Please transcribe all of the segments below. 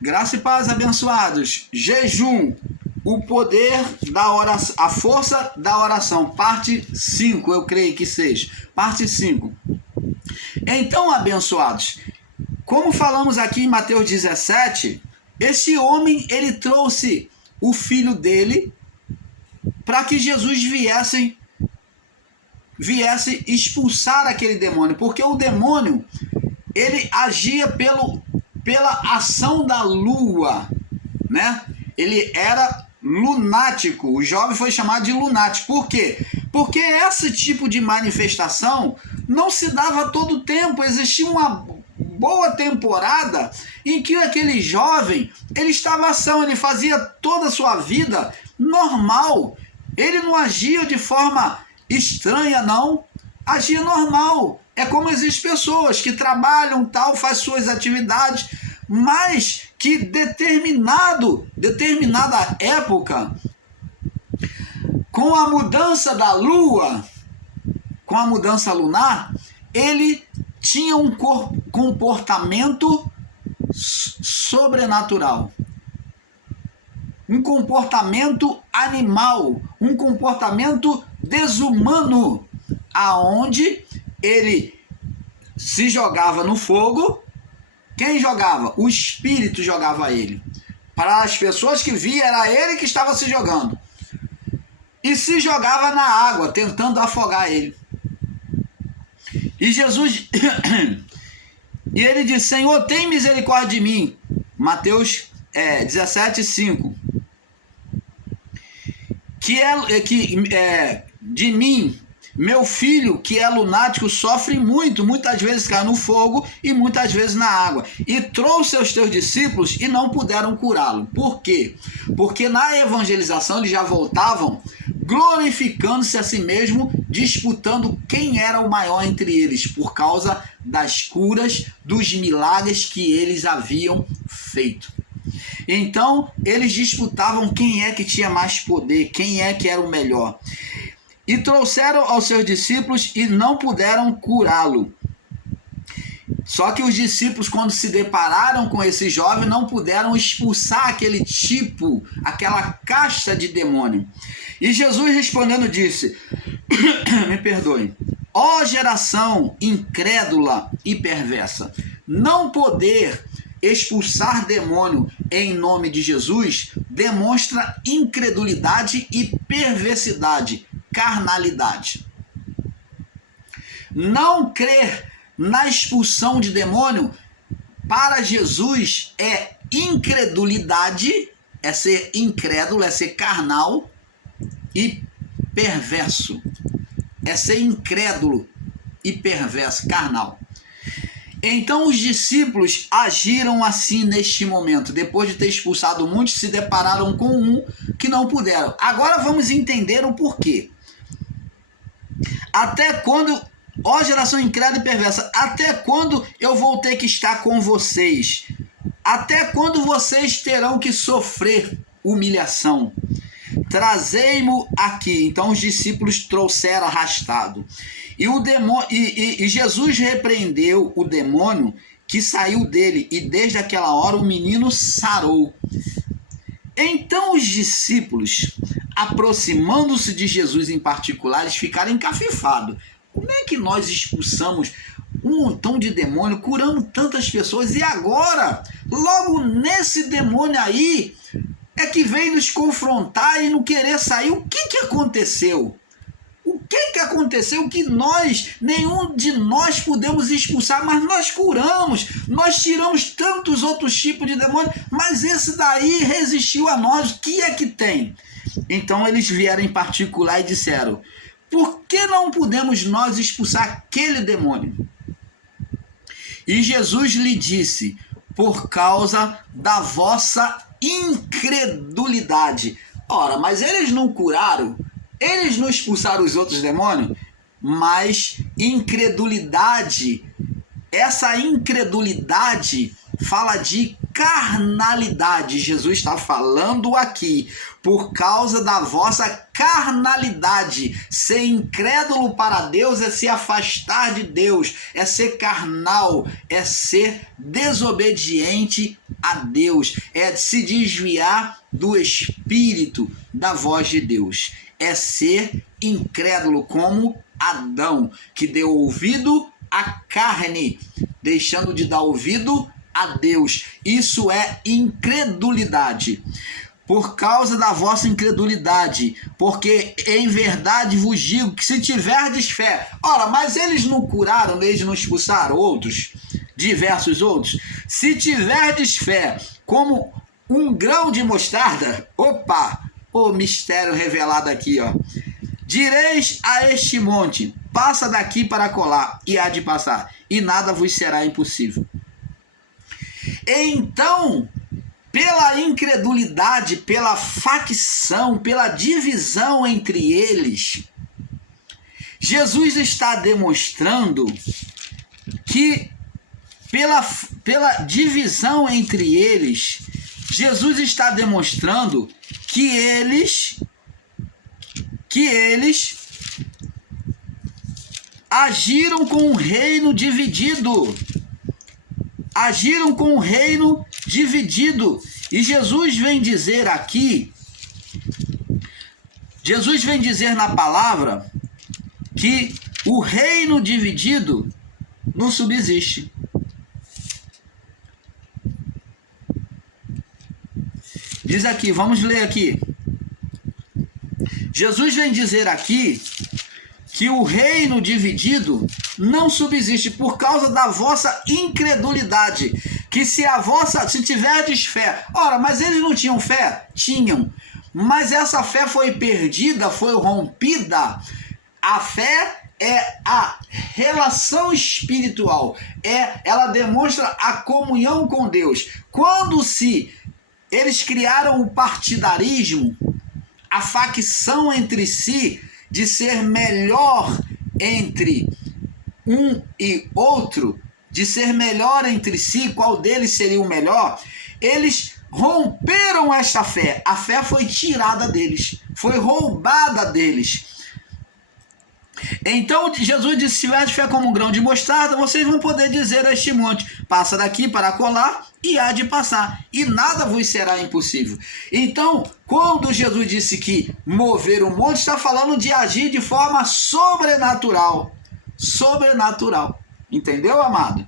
Graça e paz, abençoados. Jejum, o poder da oração, a força da oração, parte 5, eu creio que seja. Parte 5. Então, abençoados, como falamos aqui em Mateus 17, esse homem, ele trouxe o filho dele para que Jesus viesse expulsar aquele demônio, porque o demônio, ele agia pela ação da lua, né? Ele era lunático, o jovem foi chamado de lunático. Por quê? Porque esse tipo de manifestação não se dava todo o tempo. Existia uma boa temporada em que aquele jovem, ele estava ação, ele fazia toda a sua vida normal, ele não agia de forma estranha, não, agia normal. É como existem pessoas que trabalham, tal, faz suas atividades, mas que determinada época, com a mudança da lua, com a mudança lunar, ele tinha um comportamento sobrenatural, um comportamento animal, um comportamento desumano, aonde ele se jogava no fogo. Quem jogava? O espírito jogava ele. Para as pessoas que viam, era ele que estava se jogando. E se jogava na água, tentando afogar ele. E Jesus, e ele disse: Senhor, tem misericórdia de mim. Mateus 17, 5. De mim, meu filho, que é lunático, sofre muito, muitas vezes cai no fogo e muitas vezes na água. E trouxe aos teus discípulos e não puderam curá-lo. Por quê? Porque na evangelização eles já voltavam glorificando-se a si mesmo, disputando quem era o maior entre eles, por causa das curas, dos milagres que eles haviam feito. Então, eles disputavam quem é que tinha mais poder, quem é que era o melhor. E trouxeram aos seus discípulos e não puderam curá-lo. Só que os discípulos, quando se depararam com esse jovem, não puderam expulsar aquela casta de demônio. E Jesus respondendo disse: me perdoem, ó geração incrédula e perversa, não poder expulsar demônio em nome de Jesus demonstra incredulidade e perversidade, carnalidade. Não crer na expulsão de demônio para Jesus é incredulidade, é ser incrédulo, é ser carnal e perverso. É ser incrédulo e perverso, carnal. Então os discípulos agiram assim neste momento. Depois de ter expulsado muitos, se depararam com um que não puderam. Agora vamos entender o porquê. Até quando, ó geração incrédula e perversa, até quando eu vou ter que estar com vocês? Até quando vocês terão que sofrer humilhação? Trazei-mo aqui. Então os discípulos trouxeram arrastado. E Jesus repreendeu o demônio que saiu dele, e desde aquela hora o menino sarou. Então os discípulos, aproximando-se de Jesus em particular, eles ficaram encafifados. Como é que nós expulsamos um montão de demônio, curamos tantas pessoas, e agora, logo nesse demônio aí, é que veio nos confrontar e não querer sair? O que aconteceu? O que aconteceu que nenhum de nós pudemos expulsar, mas nós curamos, nós tiramos tantos outros tipos de demônios, mas esse daí resistiu a nós, o que é que tem? Então eles vieram em particular e disseram: por que não podemos nós expulsar aquele demônio? E Jesus lhe disse: por causa da vossa incredulidade. Ora, mas eles não curaram, eles não expulsaram os outros demônios, mas incredulidade, essa incredulidade fala de carnalidade. Jesus está falando aqui, por causa da vossa carnalidade. Ser incrédulo para Deus é se afastar de Deus, é ser carnal, é ser desobediente a Deus, é se desviar do Espírito, da voz de Deus. É ser incrédulo como Adão, que deu ouvido à carne, deixando de dar ouvido a Deus. Isso é incredulidade. Por causa da vossa incredulidade, porque em verdade vos digo que se tiverdes fé... Ora, mas eles não curaram, eles não expulsaram outros, diversos outros? Se tiverdes fé como um grão de mostarda, opa, o mistério revelado aqui, ó. Direis a este monte, passa daqui para colar, e há de passar, e nada vos será impossível. Então, pela incredulidade, pela facção, pela divisão entre eles, Jesus está demonstrando que pela divisão entre eles, Jesus está demonstrando que eles agiram com um reino dividido. Agiram com um reino dividido. E Jesus vem dizer aqui, Jesus vem dizer na palavra que o reino dividido não subsiste. Diz aqui, vamos ler aqui. Jesus vem dizer aqui que o reino dividido não subsiste por causa da vossa incredulidade. Que se tiverdes fé... Ora, mas eles não tinham fé? Tinham. Mas essa fé foi perdida, foi rompida. A fé é a relação espiritual. Ela demonstra a comunhão com Deus. Quando eles criaram o partidarismo, a facção entre si, de ser melhor entre um e outro, de ser melhor entre si, qual deles seria o melhor, eles romperam esta fé. A fé foi tirada deles, foi roubada deles. Então Jesus disse: se tiver fé como um grão de mostarda, vocês vão poder dizer a este monte, passa daqui para colar, e há de passar, e nada vos será impossível. Então, quando Jesus disse que mover o monte, está falando de agir de forma sobrenatural. Sobrenatural. Entendeu, amado?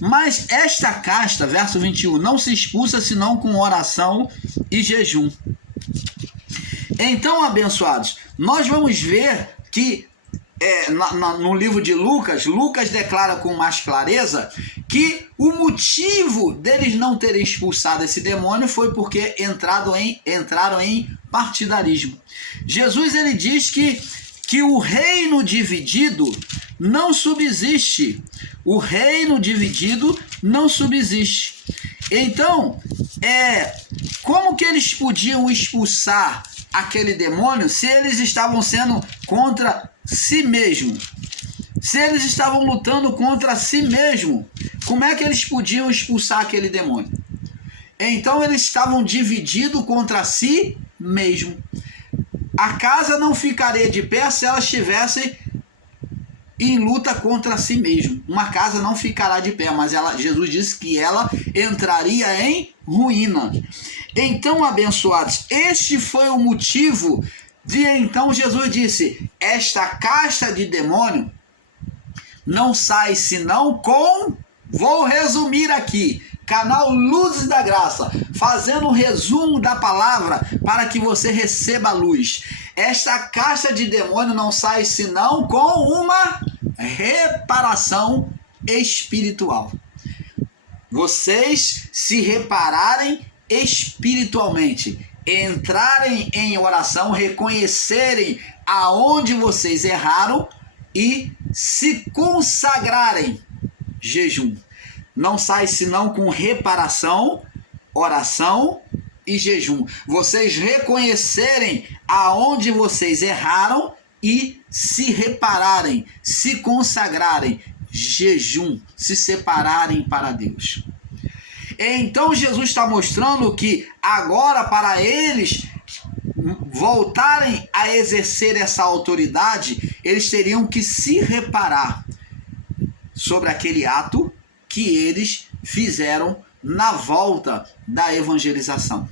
Mas esta casta, verso 21, não se expulsa senão com oração e jejum. Então, abençoados, nós vamos ver que no livro de Lucas, Lucas declara com mais clareza que o motivo deles não terem expulsado esse demônio foi porque entraram em partidarismo. Jesus, ele diz que o reino dividido não subsiste. O reino dividido não subsiste. Então, como que eles podiam expulsar aquele demônio se eles estavam sendo contra si mesmo? Se eles estavam lutando contra si mesmo, como é que eles podiam expulsar aquele demônio? Então eles estavam divididos contra si mesmo. A casa não ficaria de pé se ela estivesse em luta contra si mesmo. Uma casa não ficará de pé, mas Jesus disse que ela entraria em ruína. Então, abençoados, este foi o motivo de então Jesus disse: esta casta de demônio não sai senão com... Vou resumir aqui, canal Luzes da Graça, fazendo um resumo da palavra para que você receba a luz. Esta casta de demônio não sai senão com uma reparação espiritual. Vocês se repararem espiritualmente, entrarem em oração, reconhecerem aonde vocês erraram e se consagrarem. Jejum. Não sai senão com reparação, oração e jejum. Vocês reconhecerem aonde vocês erraram e se repararem, se consagrarem. Jejum. Se separarem para Deus. Então Jesus está mostrando que agora, para eles voltarem a exercer essa autoridade, eles teriam que se reparar sobre aquele ato que eles fizeram na volta da evangelização.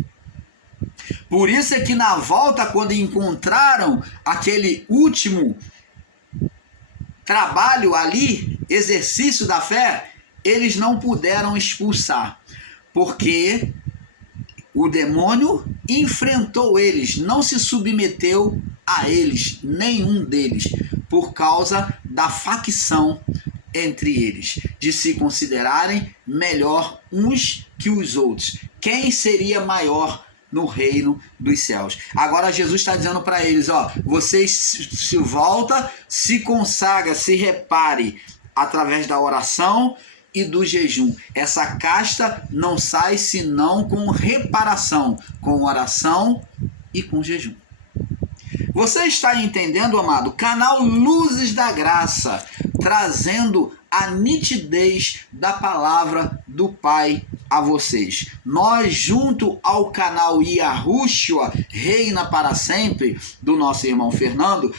Por isso é que na volta, quando encontraram aquele último trabalho ali, exercício da fé, eles não puderam expulsar, porque o demônio enfrentou eles, não se submeteu a eles, nenhum deles, por causa da facção entre eles, de se considerarem melhor uns que os outros. Quem seria maior no reino dos céus? Agora Jesus está dizendo para eles, ó, vocês se volta, se consagra, se repare através da oração e do jejum. Essa casta não sai senão com reparação, com oração e com jejum. Você está entendendo, amado? Canal Luzes da Graça, trazendo a nitidez da palavra do Pai a vocês. Nós, junto ao canal Yahushua Reina para Sempre, do nosso irmão Fernando,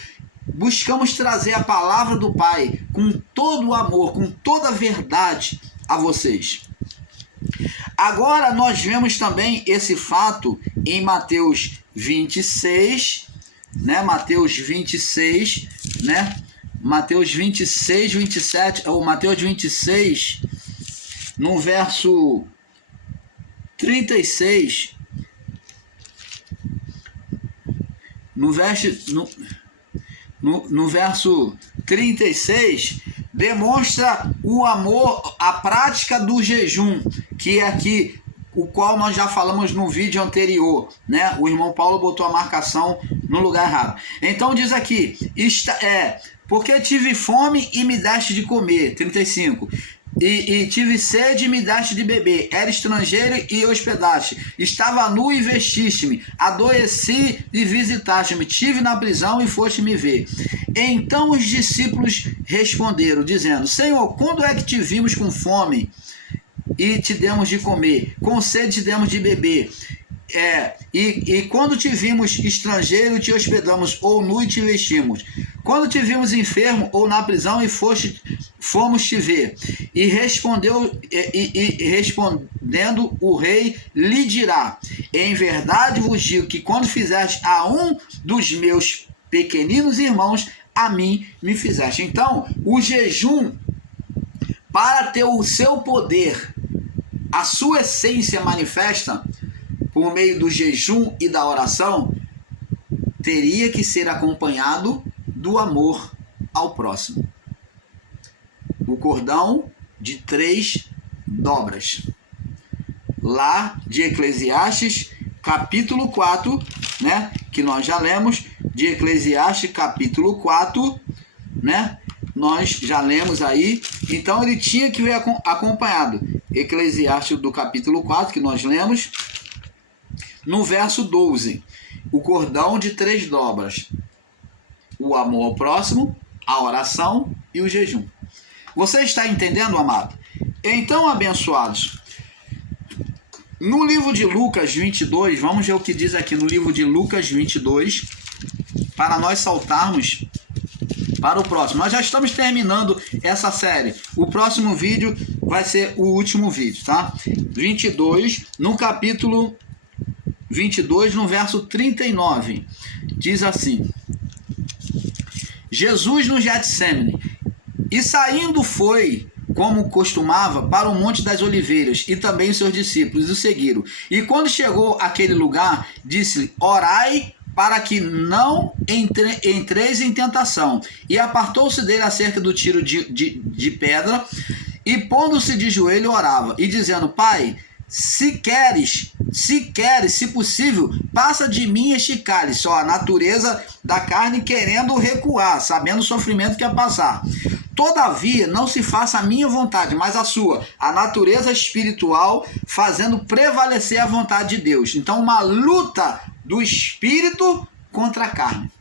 buscamos trazer a palavra do Pai com todo o amor, com toda a verdade a vocês. Agora nós vemos também esse fato em Mateus 26, né? Mateus 26, né? Mateus 26, 27, ou Mateus 26, no verso 36, no verso 36, demonstra o amor, a prática do jejum, que é aqui, o qual nós já falamos no vídeo anterior, né? O irmão Paulo botou a marcação no lugar errado. Então diz aqui, porque tive fome e me deste de comer, 35. E tive sede e me deste de beber, era estrangeiro e hospedaste, estava nu e vestiste-me, adoeci e visitaste-me, tive na prisão e foste me ver. Então os discípulos responderam, dizendo, Senhor, quando é que te vimos com fome e te demos de comer, com sede te demos de beber? E quando te vimos estrangeiro, te hospedamos, ou nu e te vestimos? Quando te vimos enfermo ou na prisão e fomos te ver? E respondendo o rei lhe dirá, em verdade vos digo que quando fizeste a um dos meus pequeninos irmãos, a mim me fizeste. Então, o jejum, para ter o seu poder, a sua essência manifesta, por meio do jejum e da oração, teria que ser acompanhado do amor ao próximo. O cordão de 3 dobras. Lá de Eclesiastes, capítulo 4, né? Que nós já lemos, de Eclesiastes, capítulo 4, né? Nós já lemos aí. Então ele tinha que vir acompanhado. Eclesiastes do capítulo 4, que nós lemos, no verso 12, o cordão de 3 dobras, o amor ao próximo, a oração e o jejum. Você está entendendo, amado? Então, abençoados, no livro de Lucas 22, vamos ver o que diz aqui no livro de Lucas 22, para nós saltarmos para o próximo. Nós já estamos terminando essa série. O próximo vídeo vai ser o último vídeo, tá? 22, no capítulo 22, no verso 39, diz assim, Jesus no Getsêmani, e saindo foi, como costumava, para o Monte das Oliveiras, e também os seus discípulos o seguiram. E quando chegou àquele lugar, disse-lhe, orai para que não entreis em tentação. E apartou-se dele acerca do tiro de pedra, e pondo-se de joelho, orava, e dizendo, Pai, se queres, se possível, passa de mim este cálice. Ó, a natureza da carne querendo recuar, sabendo o sofrimento que ia passar. Todavia, não se faça a minha vontade, mas a sua. A natureza espiritual fazendo prevalecer a vontade de Deus. Então, uma luta do espírito contra a carne.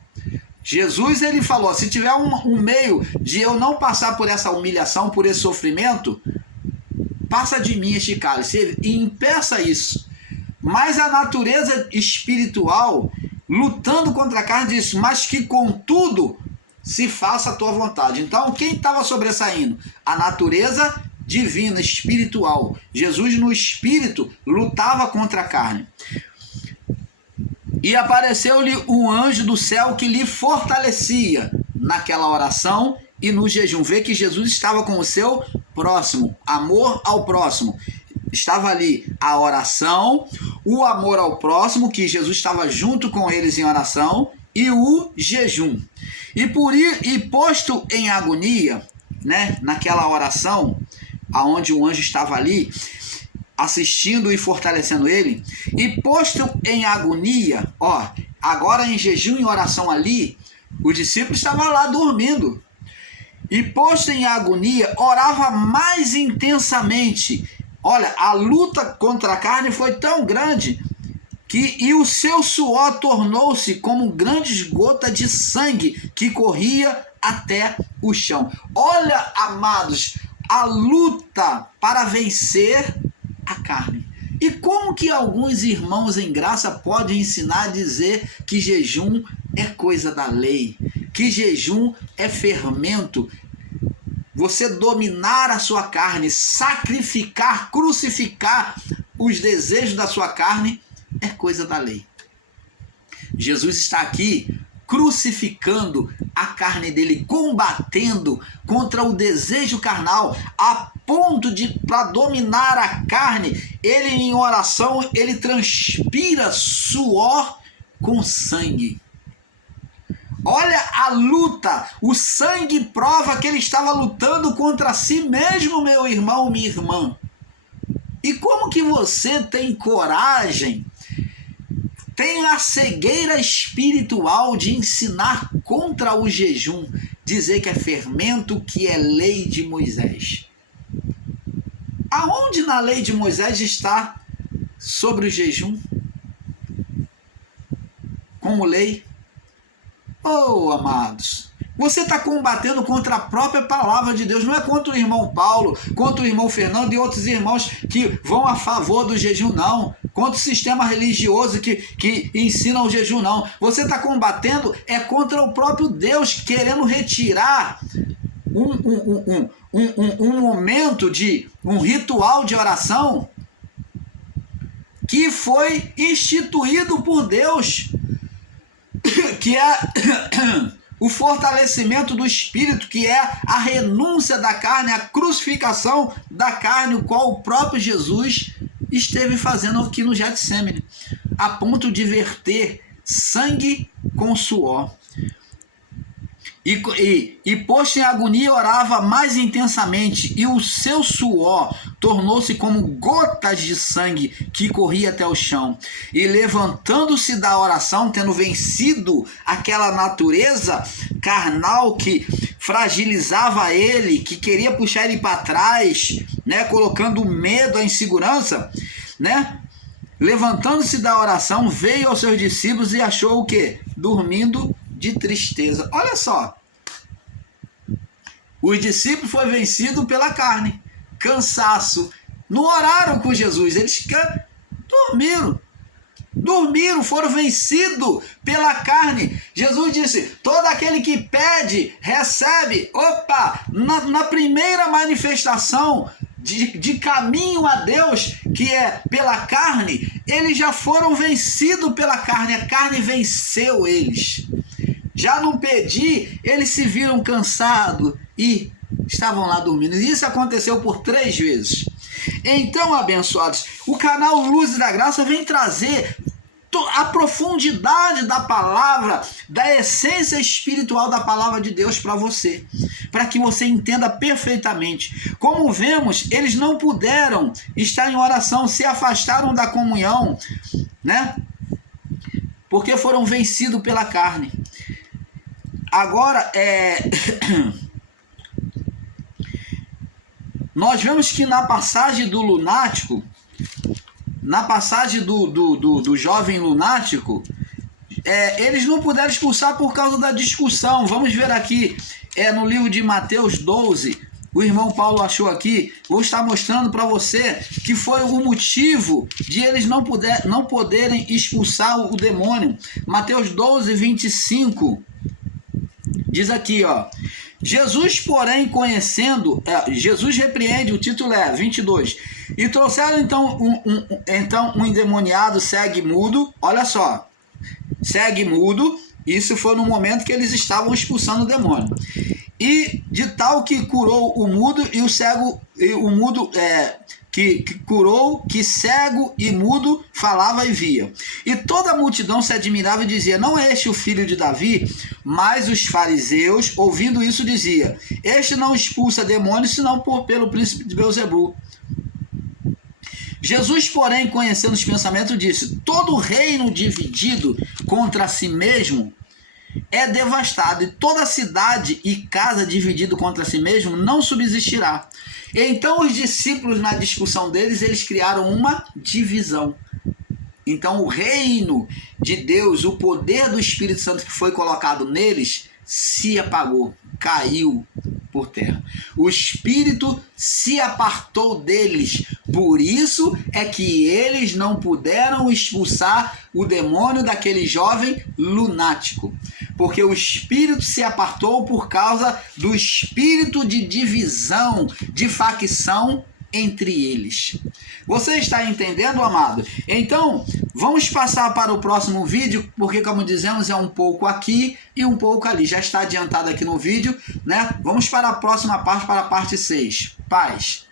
Jesus, ele falou, se tiver um meio de eu não passar por essa humilhação, por esse sofrimento, passa de mim este cálice, e impeça isso. Mas a natureza espiritual, lutando contra a carne, diz, mas que contudo se faça a tua vontade. Então, quem estava sobressaindo? A natureza divina, espiritual. Jesus no espírito lutava contra a carne. E apareceu-lhe um anjo do céu que lhe fortalecia naquela oração e no jejum. Vê que Jesus estava com o seu próximo, amor ao próximo. Estava ali a oração, o amor ao próximo, que Jesus estava junto com eles em oração, e o jejum. E posto em agonia, né, naquela oração, aonde o anjo estava ali, assistindo e fortalecendo ele, e posto em agonia, agora em jejum e oração ali, o discípulo estava lá dormindo. E posto em agonia, orava mais intensamente. Olha, a luta contra a carne foi tão grande e o seu suor tornou-se como grandes gotas de sangue que corria até o chão. Olha, amados, a luta para vencer a carne. E como que alguns irmãos em graça podem ensinar a dizer que jejum é coisa da lei, que jejum é fermento? Você dominar a sua carne, sacrificar, crucificar os desejos da sua carne é coisa da lei. Jesus está aqui crucificando a carne dele, combatendo contra o desejo carnal, a ponto de, para dominar a carne, ele em oração, ele transpira suor com sangue. Olha a luta, o sangue prova que ele estava lutando contra si mesmo, meu irmão, minha irmã. E como que você tem coragem, tem a cegueira espiritual de ensinar contra o jejum, dizer que é fermento, que é lei de Moisés? Aonde na lei de Moisés está sobre o jejum como lei? Oh, amados, você está combatendo contra a própria palavra de Deus, não é contra o irmão Paulo, contra o irmão Fernando e outros irmãos que vão a favor do jejum, não. Contra o sistema religioso que ensina o jejum, não. Você está combatendo contra o próprio Deus, querendo retirar um momento de um ritual de oração que foi instituído por Deus, que é o fortalecimento do espírito, que é a renúncia da carne, a crucificação da carne, o qual o próprio Jesus esteve fazendo aqui no Getsêmani, a ponto de verter sangue com suor. E posto em agonia, orava mais intensamente, e o seu suor tornou-se como gotas de sangue que corria até o chão. E levantando-se da oração, tendo vencido aquela natureza carnal que fragilizava ele, que queria puxar ele para trás, né, colocando medo, a insegurança, né? Levantando-se da oração, veio aos seus discípulos e achou o quê? Dormindo de tristeza. Olha só, os discípulos foram vencidos pela carne, cansaço, não oraram com Jesus, eles dormiram, foram vencidos pela carne. Jesus disse, todo aquele que pede, recebe. Opa, na primeira manifestação de caminho a Deus, que é pela carne, eles já foram vencidos pela carne, a carne venceu eles. Já não pedi, eles se viram cansados e estavam lá dormindo. Isso aconteceu por 3 vezes. Então, abençoados, o canal Luz da Graça vem trazer a profundidade da palavra, da essência espiritual da palavra de Deus para você, para que você entenda perfeitamente. Como vemos, eles não puderam estar em oração, se afastaram da comunhão, né? Porque foram vencidos pela carne. Agora, nós vemos que na passagem do lunático, na passagem do jovem lunático, eles não puderam expulsar por causa da discussão. Vamos ver aqui, no livro de Mateus 12, o irmão Paulo achou aqui, vou estar mostrando para você que foi o motivo de eles não poderem expulsar o demônio. Mateus 12, 25, diz aqui, ó. Jesus, porém, conhecendo, Jesus repreende, o título é 22, e trouxeram então um endemoniado cego e mudo, olha só, cego e mudo, isso foi no momento que eles estavam expulsando o demônio, e de tal que curou o mudo e o cego, e o mudo que curou, que cego e mudo falava e via. E toda a multidão se admirava e dizia: não é este o filho de Davi? Mas os fariseus, ouvindo isso, dizia: este não expulsa demônios, senão pelo príncipe de Beelzebul. Jesus, porém, conhecendo os pensamentos, disse: todo reino dividido contra si mesmo é devastado, e toda cidade e casa dividido contra si mesmo não subsistirá. Então os discípulos, na discussão deles, eles criaram uma divisão. Então o reino de Deus, o poder do Espírito Santo que foi colocado neles, se apagou, caiu por terra. O Espírito se apartou deles. Por isso é que eles não puderam expulsar o demônio daquele jovem lunático. Porque o Espírito se apartou por causa do espírito de divisão, de facção entre eles. Você está entendendo, amado? Então, vamos passar para o próximo vídeo, porque, como dizemos, é um pouco aqui e um pouco ali. Já está adiantado aqui no vídeo, né? Vamos para a próxima parte, para a parte 6. Paz.